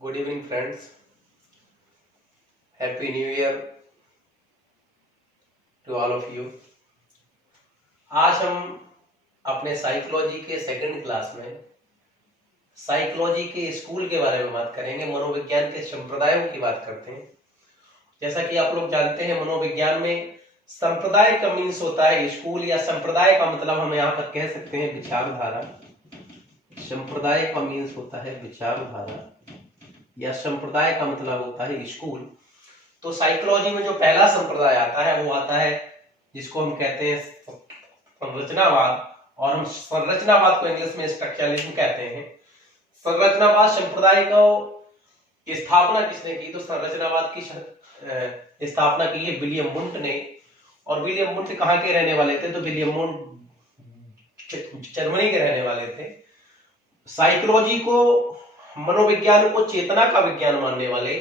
Good evening friends, happy new year to all of you. आज हम अपने psychology के सेकंड क्लास में साइकोलॉजी के स्कूल के बारे में बात करेंगे। मनोविज्ञान के संप्रदायों की बात करते हैं। जैसा कि आप लोग जानते हैं, मनोविज्ञान में संप्रदाय का मीन्स होता है स्कूल, या संप्रदाय का मतलब हम यहाँ पर कह सकते हैं विचारधारा। संप्रदाय का मीन्स होता है विचारधारा, या संप्रदाय का मतलब होता है स्कूल। तो साइकोलॉजी में जो पहला संप्रदाय आता है वो आता है जिसको हम कहते हैं संरचनावाद, और हम संरचनावाद को इंग्लिश में स्ट्रक्चरलिज्म कहते हैं। संरचनावाद संप्रदाय को स्थापना किसने की? तो संरचनावाद की स्थापना की है विलियम वुंट ने। और विलियम वुंट कहाँ के रहने वाले थे? तो विलियम वुंट जर्मनी के रहने वाले थे। साइकोलॉजी को, मनोविज्ञान को चेतना का विज्ञान मानने वाले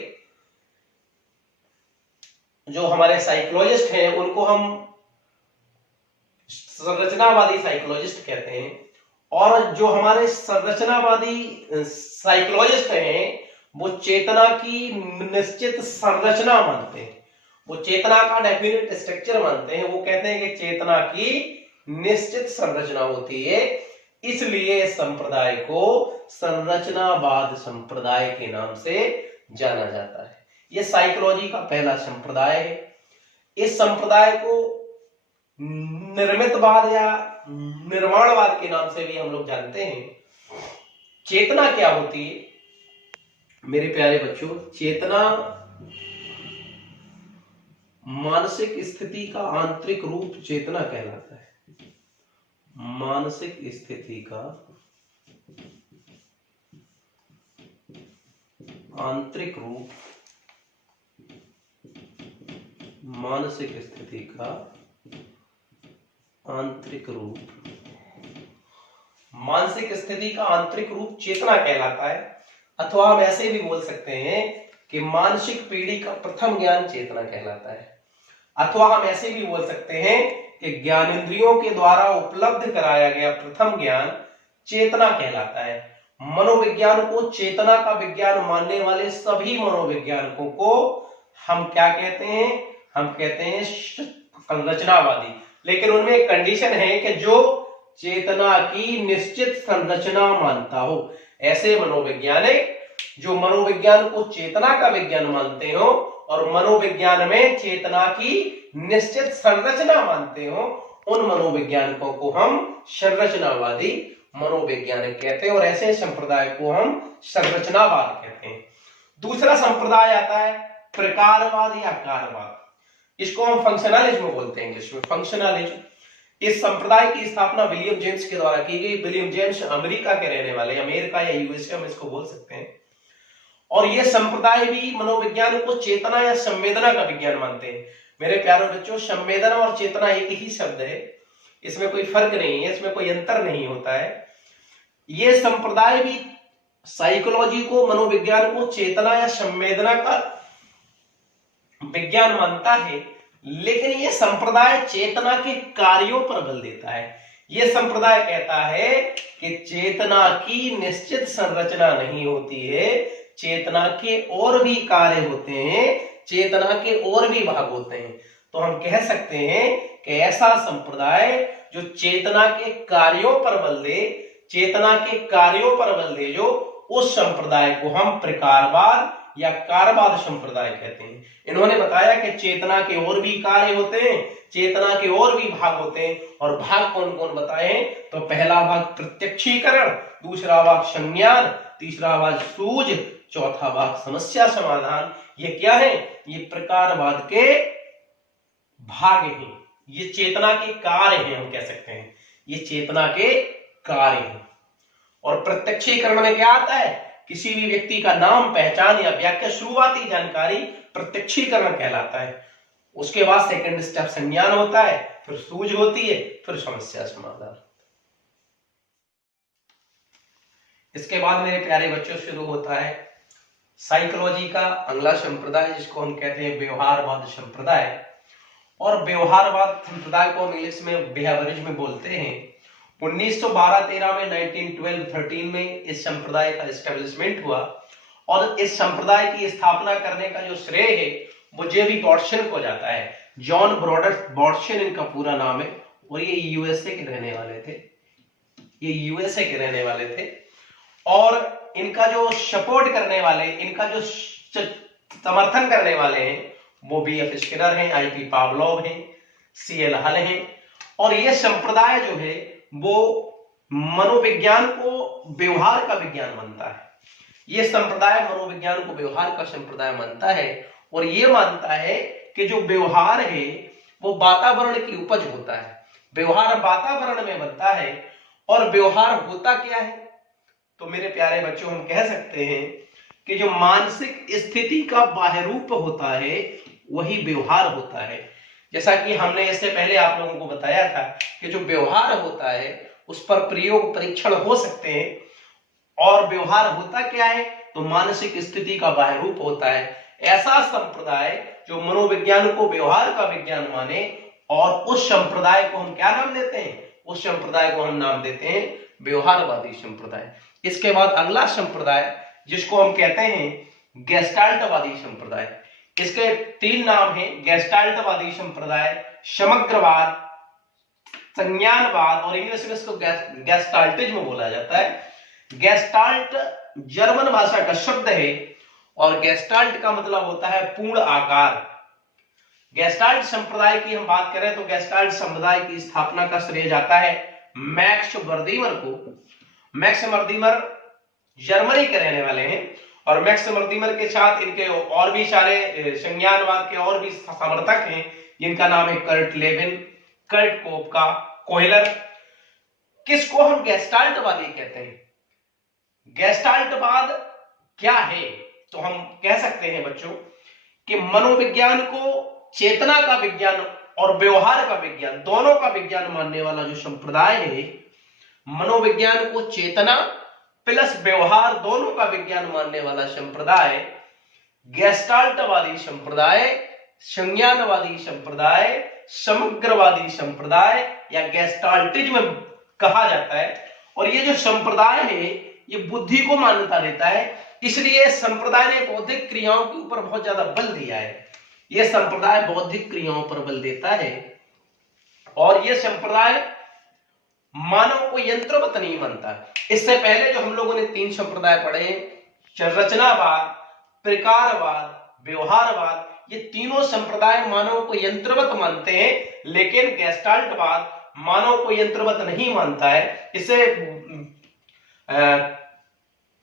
जो हमारे साइकोलॉजिस्ट हैं उनको हम संरचनावादी साइकोलॉजिस्ट कहते हैं। और जो हमारे संरचनावादी साइकोलॉजिस्ट हैं वो चेतना की निश्चित संरचना मानते हैं, वो चेतना का डेफिनेट स्ट्रक्चर मानते हैं। वो कहते हैं कि चेतना की निश्चित संरचना होती है, इसलिए संप्रदाय को संरचनावाद संप्रदाय के नाम से जाना जाता है। यह साइकोलॉजी का पहला संप्रदाय है। इस संप्रदाय को निर्मितवाद या निर्माणवाद के नाम से भी हम लोग जानते हैं। चेतना क्या होती है मेरे प्यारे बच्चों? चेतना मानसिक स्थिति का आंतरिक रूप चेतना कहलाता है। मानसिक स्थिति का आंतरिक रूप, मानसिक स्थिति का आंतरिक रूप, मानसिक स्थिति का आंतरिक रूप चेतना कहलाता है। अथवा हम ऐसे भी बोल सकते हैं कि मानसिक पीढ़ी का प्रथम ज्ञान चेतना कहलाता है। अथवा हम ऐसे भी बोल सकते हैं कि ज्ञानेंद्रियों के द्वारा उपलब्ध कराया गया प्रथम ज्ञान चेतना कहलाता है। मनोविज्ञान को चेतना का विज्ञान मानने वाले सभी मनोवैज्ञानिकों को हम क्या कहते हैं? हम कहते हैं संरचनावादी। लेकिन उनमें एक कंडीशन है कि जो चेतना की निश्चित संरचना मानता हो। ऐसे मनोवैज्ञानिक जो मनोविज्ञान को चेतना का विज्ञान मानते हो और मनोविज्ञान में चेतना की निश्चित संरचना मानते हो, उन मनोवैज्ञानिकों को हम संरचनावादी मनोवैज्ञानिक कहते हैं, और ऐसे संप्रदाय को हम संरचनावाद कहते हैं। दूसरा संप्रदाय आता है प्रकारवाद या कारवाद। इसको हम फंक्शनलिज्म बोलते हैं इंग्लिश में, फंक्शनलिज्म। इस संप्रदाय की स्थापना विलियम जेम्स के द्वारा की गई। विलियम जेम्स अमेरिका के रहने वाले, अमेरिका या यूएसए हम इसको बोल सकते हैं। और यह संप्रदाय भी मनोविज्ञान को चेतना या संवेदना का विज्ञान मानते हैं। मेरे प्यारे बच्चों, संवेदना और चेतना एक ही शब्द है, इसमें कोई फर्क नहीं है, इसमें कोई अंतर नहीं होता है। यह संप्रदाय भी साइकोलॉजी को, मनोविज्ञान को चेतना या संवेदना का विज्ञान मानता है, लेकिन यह संप्रदाय चेतना के कार्यों पर बल देता है। यह संप्रदाय कहता है कि चेतना की निश्चित संरचना नहीं होती है, चेतना के और भी कार्य होते हैं, चेतना के और भी भाग होते हैं। तो हम कह सकते हैं कि ऐसा संप्रदाय जो चेतना के कार्यों पर बल दे, चेतना के कार्यों पर बल दे, जो उस संप्रदाय को हम प्रकारवाद या कारवाद संप्रदाय कहते हैं। इन्होंने बताया कि चेतना के और भी कार्य होते हैं, चेतना के और भी भाग होते हैं। और भाग कौन कौन बताए? तो पहला भाग प्रत्यक्षीकरण, दूसरा भाग संज्ञान, तीसरा भाग सूझ, चौथा भाग समस्या समाधान। ये क्या है? ये प्रकारवाद के भाग हैं, ये चेतना के कार्य हैं, हम कह सकते हैं ये चेतना के कार्य हैं। और प्रत्यक्षीकरण में क्या आता है? किसी भी व्यक्ति का नाम, पहचान या व्याख्या, शुरुआती जानकारी प्रत्यक्षीकरण कहलाता है। उसके बाद सेकंड स्टेप संज्ञान होता है, फिर सूझ होती है, फिर समस्या समाधान। इसके बाद मेरे प्यारे बच्चों शुरू होता है साइकोलॉजी का अगला संप्रदाय, जिसको हम कहते हैं व्यवहारवाद संप्रदाय। और व्यवहारवाद संप्रदाय को हम इंग्लिश में बिहेवियरिज्म बोलते हैं। 1912-13 में 1912-13 में इस संप्रदाय का एस्टेब्लिशमेंट हुआ और इस संप्रदाय की स्थापना करने का जो श्रेय है वो जेबी बॉर्शन को जाता है। जॉन ब्रॉडर्स बॉर्शन इनका पूरा नाम है और ये यूएसए के रहने वाले थे, ये यूएसए के रहने वाले थे। और इनका जो सपोर्ट करने वाले, इनका जो समर्थन करने वाले हैं वो बीएफ स्किनर हैं, आईपी पावलोव हैं, सीएल हल हैं। और ये संप्रदाय जो है वो मनोविज्ञान को व्यवहार का विज्ञान मानता है। ये संप्रदाय मनोविज्ञान को व्यवहार का संप्रदाय मानता है और ये मानता है कि जो व्यवहार है वो वातावरण की उपज होता है, व्यवहार वातावरण में बनता है। और व्यवहार होता क्या है? तो मेरे प्यारे बच्चों, हम कह सकते हैं कि जो मानसिक स्थिति का बाह्य रूप होता है वही व्यवहार होता है। जैसा कि हमने इससे पहले आप लोगों को बताया था कि जो व्यवहार होता है उस पर प्रयोग परीक्षण हो सकते हैं। और व्यवहार होता क्या है? तो मानसिक स्थिति का बाह्य रूप होता है। ऐसा संप्रदाय जो मनोविज्ञान को व्यवहार का विज्ञान माने, और उस संप्रदाय को हम क्या नाम देते हैं? उस संप्रदाय को हम नाम देते हैं व्यवहारवादी संप्रदाय। इसके बाद अगला संप्रदाय जिसको हम कहते हैं गेस्टाल्टवादी संप्रदाय। इसके 3 नाम हैं: गेस्टाल्टवादी संप्रदाय, समग्रवाद, संज्ञानवाद, और इंग्लिश में इसको गेस्टाल्टिज्म बोला जाता है। गेस्टाल्ट जर्मन भाषा का शब्द है और गेस्टाल्ट का मतलब होता है पूर्ण आकार। गेस्टाल्ट संप्रदाय की हम बात करें तो गेस्टाल्ट संप्रदाय की स्थापना का श्रेय जाता है मैक्स वर्दीमर को। मैक्स वर्दीमर जर्मनी के रहने वाले हैं और मैक्स वर्दीमर के साथ इनके और भी सारे संज्ञानवाद के और भी समर्थक हैं जिनका नाम है कर्ट लेविन, कर्ट कोपका, कोहलर। किसको हम गेस्टाल्टवादी कहते हैं? गेस्टाल्टवाद क्या है? तो हम कह सकते हैं बच्चों कि मनोविज्ञान को चेतना का विज्ञान और व्यवहार का विज्ञान, दोनों का विज्ञान मानने वाला जो संप्रदाय है, मनोविज्ञान को चेतना प्लस व्यवहार दोनों का विज्ञान मानने वाला संप्रदाय गेस्टाल्टवादी संप्रदाय, संज्ञानवादी संप्रदाय, समग्रवादी संप्रदाय या गेस्टाल्टिज्म कहा जाता है। और ये जो संप्रदाय है ये बुद्धि को मान्यता देता है, इसलिए संप्रदाय ने बौद्धिक क्रियाओं के ऊपर बहुत ज्यादा बल दिया है। यह संप्रदाय बौद्धिक क्रियाओं पर बल देता है और यह संप्रदाय मानव को यंत्रवत नहीं मानता। इससे पहले जो हम लोगों ने 3 संप्रदाय पढ़े, संरचनावाद, प्रकारवाद, व्यवहारवाद, ये तीनों संप्रदाय मानव को यंत्रवत मानते हैं, लेकिन गेस्टाल्टवाद मानव को यंत्रवत नहीं मानता है। इसे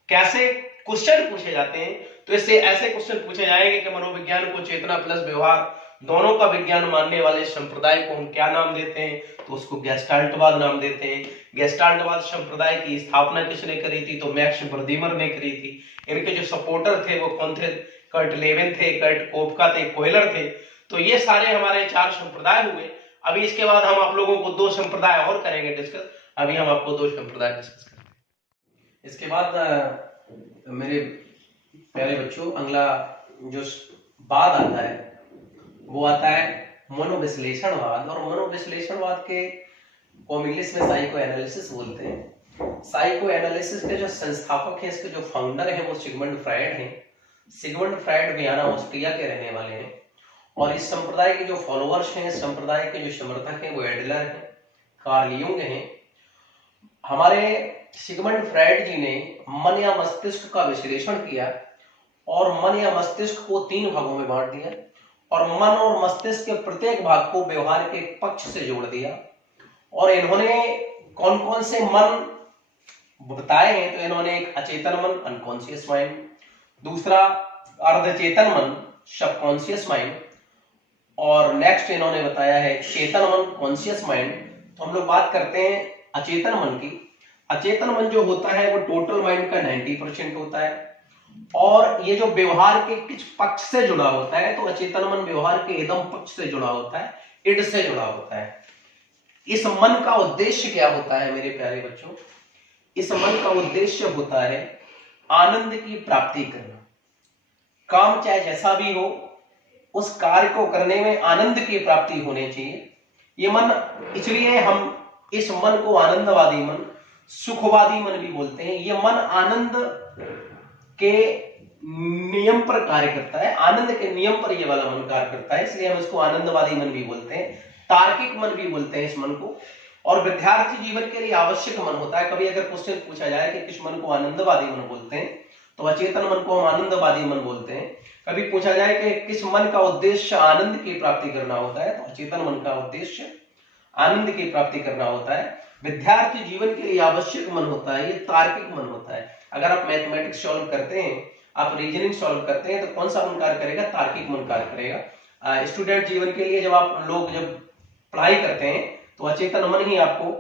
कैसे क्वेश्चन पूछे जाते हैं? तो इससे ऐसे क्वेश्चन पूछे जाएंगे कि मनोविज्ञान को चेतना प्लस व्यवहार दोनों का विज्ञान मानने वाले संप्रदाय को हम क्या नाम देते हैं? तो उसको गेस्टाल्टवाद नाम देते हैं। गेस्टाल्टवाद संप्रदाय की स्थापना किसने करी थी? तो मैक्स वर्दीमर ने करी थी। इनके जो सपोर्टर थे वो कौन थे? कर्ट लेविन थे, कर्ट कोपका थे, कोहलर थे। तो ये सारे हमारे 4 संप्रदाय हुए। अभी इसके बाद हम आप लोगों को 2 संप्रदाय और करेंगे डिस्कस। अभी हम आपको 2 संप्रदाय डिस्कस करते हैं। इसके बाद मेरे प्यारे बच्चों, अगला जो बाद आता है वो आता है मनोविश्लेषणवाद। और मनोविश्लेषणवाद के को इंग्लिश में साइको एनालिसिस बोलते हैं। साइको एनालिसिस के जो संस्थापक हैं, इसके जो फाउंडर हैं वो सिगमंड फ्रायड हैं। सिगमंड फ्रायड वियना ऑस्ट्रिया के रहने वाले हैं और इस संप्रदाय के जो फॉलोअर्स हैं, संप्रदाय के जो समर्थक हैं वो एडलर हैं, कार्ल यूंग हैं। हमारे सिगमंड फ्रायड जी ने मन या मस्तिष्क का विश्लेषण किया और मन या मस्तिष्क को 3 भागों में बांट दिया और मन और मस्तिष्क के प्रत्येक भाग को व्यवहार के पक्ष से जोड़ दिया। और इन्होंने कौन कौन से मन बताए हैं? तो इन्होंने एक अचेतन मन, अनकॉन्शियस माइंड, दूसरा अर्धचेतन मन, सबकॉन्शियस माइंड, और नेक्स्ट इन्होंने बताया है चेतन मन, कॉन्शियस माइंड। तो हम लोग बात करते हैं अचेतन मन की। अचेतन मन जो होता है वो टोटल माइंड का 90% होता है और ये जो व्यवहार के किस पक्ष से जुड़ा होता है? तो अचेतन मन व्यवहार के एकदम पक्ष से जुड़ा होता है, इड से जुड़ा होता है। इस मन का उद्देश्य क्या होता है मेरे प्यारे बच्चों? इस मन का उद्देश्य होता है आनंद की प्राप्ति करना। काम चाहे जैसा भी हो, उस कार्य को करने में आनंद की प्राप्ति होनी चाहिए। ये मन, इसलिए हम इस मन को आनंदवादी मन, सुखवादी मन भी बोलते हैं। ये मन आनंद के नियम पर कार्य करता है, आनंद के नियम पर ये वाला मन कार्य करता है, इसलिए हम इसको आनंदवादी मन भी बोलते हैं, तार्किक मन भी बोलते हैं इस मन को। और विद्यार्थी जीवन के लिए आवश्यक मन होता है। कभी अगर क्वेश्चन पूछा जाए कि किस मन को आनंदवादी मन बोलते हैं, तो अचेतन मन को हम आनंदवादी मन बोलते हैं। कभी पूछा जाए कि किस मन का उद्देश्य आनंद की प्राप्ति करना होता है, तो अचेतन मन का उद्देश्य आनंद की प्राप्ति करना होता है। विद्यार्थी जीवन के लिए आवश्यक मन होता है, ये तार्किक मन होता है। अगर आप मैथमेटिक्स सॉल्व करते हैं, आप रीजनिंग सॉल्व करते हैं, तो कौन सा मन कार्य करेगा? तार्किक मन कार्य करेगा। स्टूडेंट जीवन के लिए जब आप लोग जब पढ़ाई करते हैं तो अचेतन मन ही आपको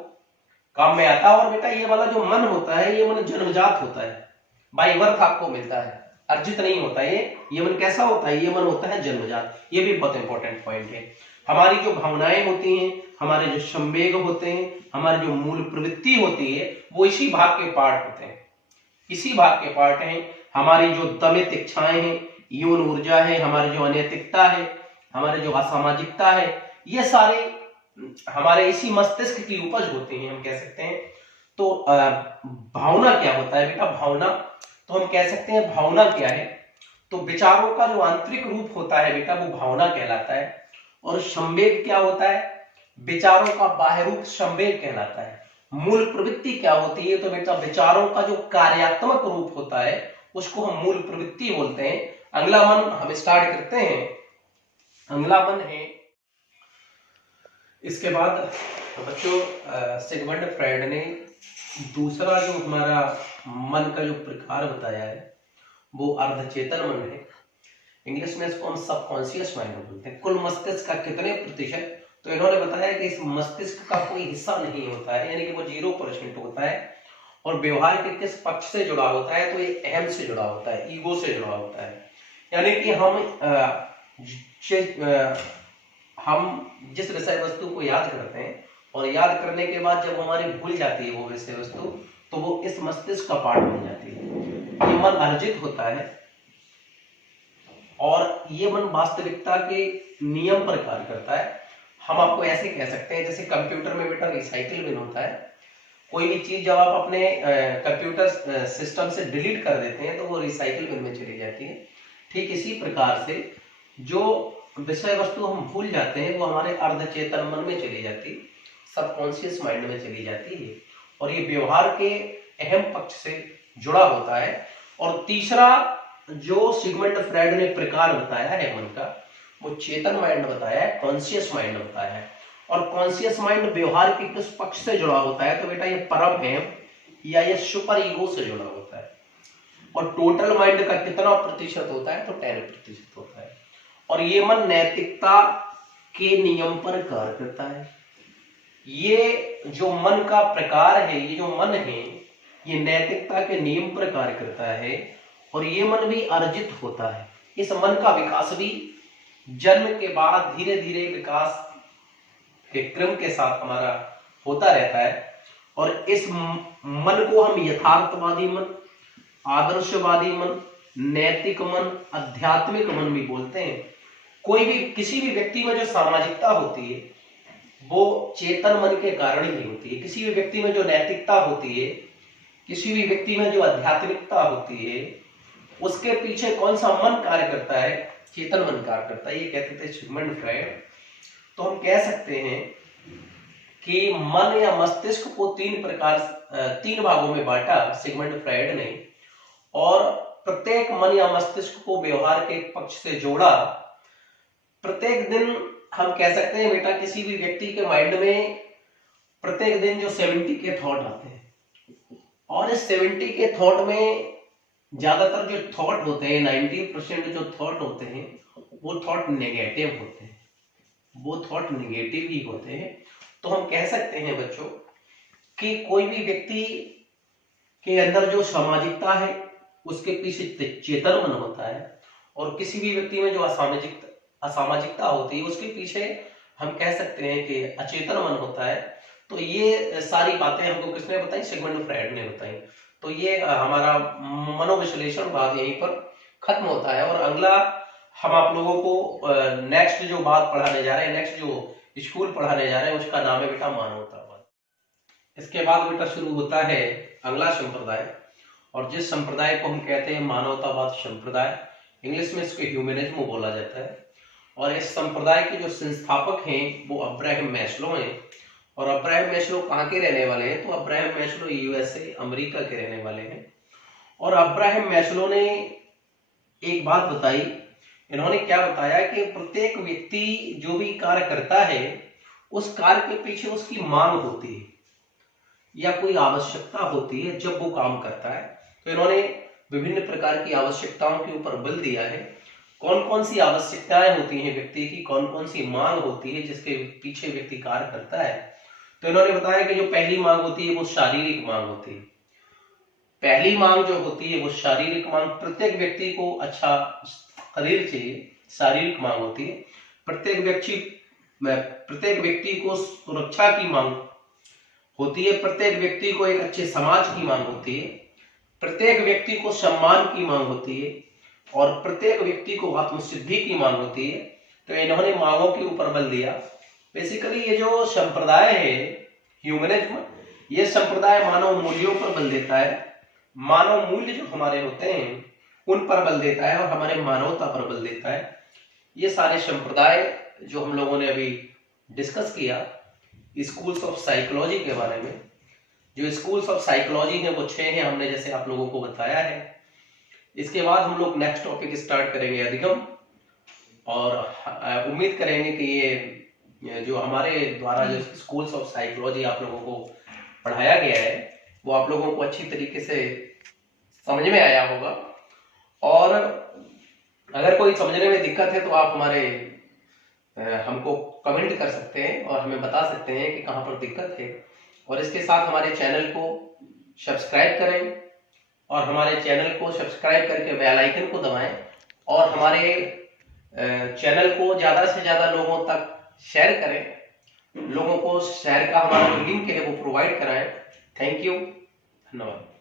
काम में आता है। और बेटा ये वाला जो मन होता है, ये मन जन्मजात होता है, बाय बर्थ आपको मिलता है, अर्जित नहीं होता। ये मन कैसा होता है? ये मन होता है जन्मजात। ये भी बहुत इंपॉर्टेंट पॉइंट है। हमारी जो भावनाएं होती हैं, हमारे जो संवेग होते हैं, हमारी जो मूल प्रवृत्ति होती है, वो इसी भाग के पार्ट होते हैं, इसी भाग के पार्ट हैं। हमारी जो दमित इच्छाएं हैं, यौन ऊर्जा है, हमारी जो अनैतिकता है, हमारे जो असामाजिकता है, ये सारे हमारे इसी मस्तिष्क की उपज होती हैं, हम कह सकते हैं। तो भावना क्या होता है बेटा? भावना तो हम कह सकते हैं भावना क्या है? तो विचारों का जो आंतरिक रूप होता है बेटा, वो भावना कहलाता है। और संवेग क्या होता है? विचारों का बाह्य रूप संवेग कहलाता है। मूल प्रवृत्ति क्या होती है? तो बेटा विचारों का जो कार्यात्मक रूप होता है, उसको हम मूल प्रवृत्ति बोलते हैं। अगला मन हम स्टार्ट करते हैं। अगला मन है, इसके बाद बच्चों सिगमंड फ्रायड ने दूसरा जो हमारा मन का जो प्रकार बताया है, वो अर्धचेतन मन है। इंग्लिश में इसको हम सबकॉन्शियस माइंड बोलते हैं। कुल मस्तिष्क का कितने प्रतिशत? तो इन्होंने बताया कि इस मस्तिष्क का कोई हिस्सा नहीं होता है, यानी कि वो 0% होता है। और व्यवहार के किस पक्ष से जुड़ा होता है? तो ये अहम से जुड़ा होता है, ईगो से जुड़ा होता है। यानी कि हम जिस विषय वस्तु को याद करते हैं, और याद करने के बाद जब हमारी भूल जाती है वो विषय वस्तु, तो वो इस मस्तिष्क का पार्ट बन जाती है। ये मन अर्जित होता है, और ये मन वास्तविकता के नियम पर कार्य करता है। हम आपको ऐसे कह सकते हैं, जैसे कंप्यूटर में बेटा रिसाइकिल बिन होता है। कोई भी चीज जब आप अपने कंप्यूटर सिस्टम से डिलीट कर देते हैं, तो वो रिसाइकिल बिन में चली जाती है। ठीक इसी प्रकार से जो विषय वस्तु हम भूल जाते हैं, वो हमारे अर्धचेतन मन में चली जाती, सबकॉन्शियस माइंड में चली जाती है, और ये व्यवहार के अहम पक्ष से जुड़ा होता है। और तीसरा जो सिगमंड फ्रायड ने प्रकार बताया है मन का, वो चेतन माइंड बताया है, कॉन्शियस माइंड बताया है। और कॉन्शियस माइंड व्यवहार के किस पक्ष से जुड़ा होता है? तो बेटा ये परम अहम या ये सुपर ईगो से जुड़ा होता है। और टोटल माइंड का कितना प्रतिशत होता है? तो 10% होता है। और ये मन नैतिकता के नियम पर कार्य करता है। ये जो मन का प्रकार है, ये जो मन है, ये नैतिकता के नियम पर कार्य करता है। और ये मन भी अर्जित होता है। इस मन का विकास भी जन्म के बाद धीरे धीरे विकास के क्रम के साथ हमारा होता रहता है। और इस मन को हम यथार्थवादी मन, आदर्शवादी मन, नैतिक मन, आध्यात्मिक मन भी बोलते हैं। कोई भी किसी भी व्यक्ति में जो सामाजिकता होती है, वो चेतन मन के कारण ही होती है। किसी भी व्यक्ति में जो नैतिकता होती है, किसी भी व्यक्ति में जो आध्यात्मिकता होती है, उसके पीछे कौन सा मन कार्य करता है? चेतन मन कार्य करता है। ये कहते थे सिगमंड फ्रायड। तो हम कह सकते हैं कि मन या मस्तिष्क को तीन भागों में बांटा सिगमंड फ्रायड ने, और प्रत्येक मन या मस्तिष्क को व्यवहार के पक्ष से जोड़ा। प्रत्येक दिन हम कह सकते हैं बेटा, किसी भी व्यक्ति के माइंड में प्रत्येक दिन जो 70 के थॉट आते हैं, और इस 70 के थॉट में ज्यादातर जो थॉट होते हैं, 90% जो थॉट होते हैं, वो थॉट नेगेटिव होते हैं, वो थॉट नेगेटिव ही होते हैं। तो हम कह सकते हैं बच्चों कि कोई भी व्यक्ति के अंदर जो सामाजिकता है, उसके पीछे चेतन मन होता है। और किसी भी व्यक्ति में जो असामाजिकता होती है, उसके पीछे हम कह सकते हैं कि अचेतन मन होता है। तो ये सारी बातें हमको किसने बताई? सिगमंड फ्रायड ने बताई। तो ये हमारा मनोविश्लेषण भाग यहीं पर खत्म होता है। और अगला हम आप लोगों को नेक्स्ट जो बात पढ़ाने जा रहे हैं, नेक्स्ट जो स्कूल पढ़ाने जा रहे हैं, उसका नाम है बेटा मानवतावाद। इसके बाद बेटा शुरू होता है अगला संप्रदाय, और जिस संप्रदाय को हम कहते हैं मानवतावाद संप्रदाय, इंग्लिश में इसको ह्यूमनिज्म बोला जाता है। और इस संप्रदाय के जो संस्थापक हैं वो अब्राहम मैस्लो हैं। और अब्राहम मैस्लो कहाँ के रहने वाले हैं? तो अब्राहम मैस्लो यूएसए अमेरिका के रहने वाले हैं। और अब्राहम मैस्लो ने एक बात बताई, इन्होंने क्या बताया कि प्रत्येक व्यक्ति जो भी कार्य करता है उस कार्य के पीछे उसकी मांग होती है या कोई आवश्यकता होती है जब वो काम करता है। तो इन्होंने विभिन्न प्रकार की आवश्यकताओं के ऊपर बल दिया है, कौन कौन सी आवश्यकताएं होती हैं व्यक्ति की, कौन कौन सी मांग होती है जिसके पीछे व्यक्ति कार्य करता है। तो इन्होंने बताया कि जो पहली मांग होती है वो शारीरिक मांग होती है। पहली मांग जो होती है वो शारीरिक मांग, प्रत्येक व्यक्ति को अच्छा शरीर चाहिए, शारीरिक मांग होती है। प्रत्येक व्यक्ति को सुरक्षा की मांग होती है, प्रत्येक व्यक्ति को एक अच्छे समाज की मांग होती है, प्रत्येक व्यक्ति को सम्मान की मांग होती है और प्रत्येक व्यक्ति को आत्मसिद्धि की मांग होती है। तो इन्होंने मांगों के ऊपर बल दिया। बेसिकली ये जो संप्रदाय है ह्यूमनिज्म, ये संप्रदाय मानव मूल्यों पर बल देता है। मानव मूल्य जो हमारे होते हैं उन पर बल देता है और हमारे मानवता पर बल देता है। ये सारे संप्रदाय जो हम लोगों ने अभी डिस्कस किया स्कूल्स ऑफ साइकोलॉजी के बारे में, जो स्कूल्स ऑफ साइकोलॉजी है वो 6 हैं, हमने जैसे आप लोगों को बताया है। इसके बाद हम लोग नेक्स्ट टॉपिक स्टार्ट करेंगे अधिगम, और उम्मीद करेंगे कि ये जो हमारे द्वारा जो स्कूल्स ऑफ साइकोलॉजी आप लोगों को पढ़ाया गया है वो आप लोगों को अच्छी तरीके से समझ में आया होगा। और अगर कोई समझने में दिक्कत है तो आप हमको कमेंट कर सकते हैं और हमें बता सकते हैं कि कहाँ पर दिक्कत है। और इसके साथ हमारे चैनल को सब्सक्राइब करें और हमारे चैनल को सब्सक्राइब करके बेल आइकन को दबाएं और हमारे चैनल को ज्यादा से ज्यादा लोगों तक शेयर करें। लोगों को शेयर का हमारा जो लिंक है वो प्रोवाइड कराएं। थैंक यू, धन्यवाद।